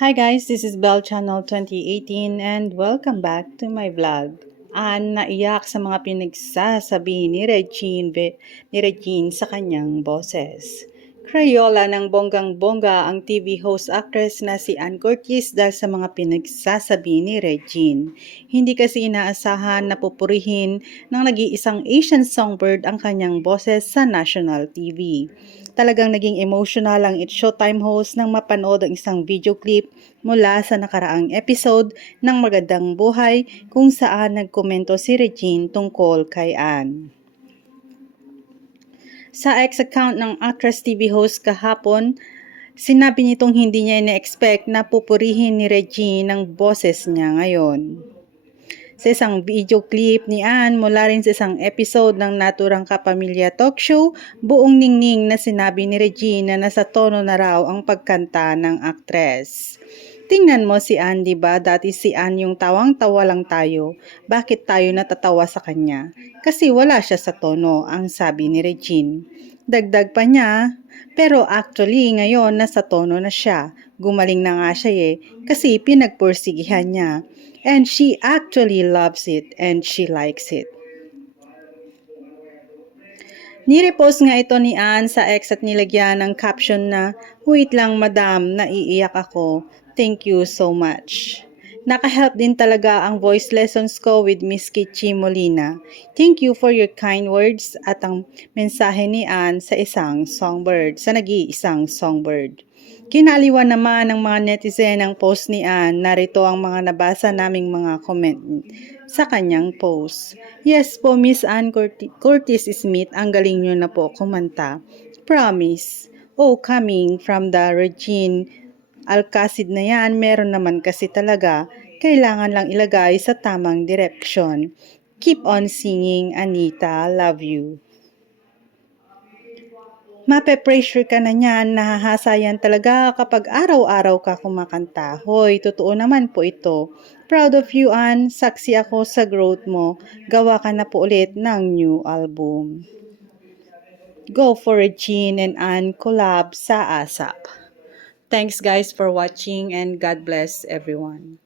Hi guys, this is Bell Channel 2018 and welcome back to my vlog. Naiyak sa mga pinagsasabi ni Regine sa kanyang boses. Crayola ng bonggang-bongga ang TV host actress na si Ann Curtis dahil sa mga pinagsasabi ni Regine. Hindi kasi inaasahan na pupurihin ng nag-iisang Asian songbird ang kanyang boses sa national TV. Talagang naging emotional ang It's Showtime host nang mapanood ang isang video clip mula sa nakaraang episode ng Magandang Buhay kung saan nagkomento si Regine tungkol kay Ann. Sa X account ng actress TV host kahapon, sinabi nitong hindi niya ina-expect na pupurihin ni Regine ang boses niya ngayon. Sa isang video clip ni Ann mula rin sa isang episode ng Naturang Kapamilya Talk Show, buong ningning na sinabi ni Regine na nasa tono na raw ang pagkanta ng aktres. Tingnan mo si Ann, diba? Dati si Ann yung tawang-tawa lang tayo. Bakit tayo natatawa sa kanya? Kasi wala siya sa tono, ang sabi ni Regine. Dagdag pa niya, pero actually ngayon nasa tono na siya. Gumaling na nga siya kasi pinagpursigihan niya. And she actually loves it and she likes it. Nirepost nga ito ni Ann sa X at nilagyan ng caption na, "Wait lang madam, naiiyak ako. Thank you so much." Nakahelp din talaga ang voice lessons ko with Miss Kichi Molina. Thank you for your kind words at ang mensahe ni Ann sa nag-iisang songbird. Kinaliwan naman ng mga netizen ang post ni Ann. Narito ang mga nabasa naming mga comment sa kanyang post. Yes po, Miss Ann Curtis Smith, ang galing nyo na po kumanta. Promise. Oh, coming from the Regine Alcacid na yan, meron naman kasi talaga. Kailangan lang ilagay sa tamang direksyon. Keep on singing, Anita. Love you. Mape-pressure ka na niyan, nahahasa yan talaga kapag araw-araw ka kumakanta. Hoy, totoo naman po ito. Proud of you, Ann. Saksi ako sa growth mo. Gawa ka na po ulit ng new album. Go for Regine and Ann collab sa ASAP. Thanks guys for watching and God bless everyone.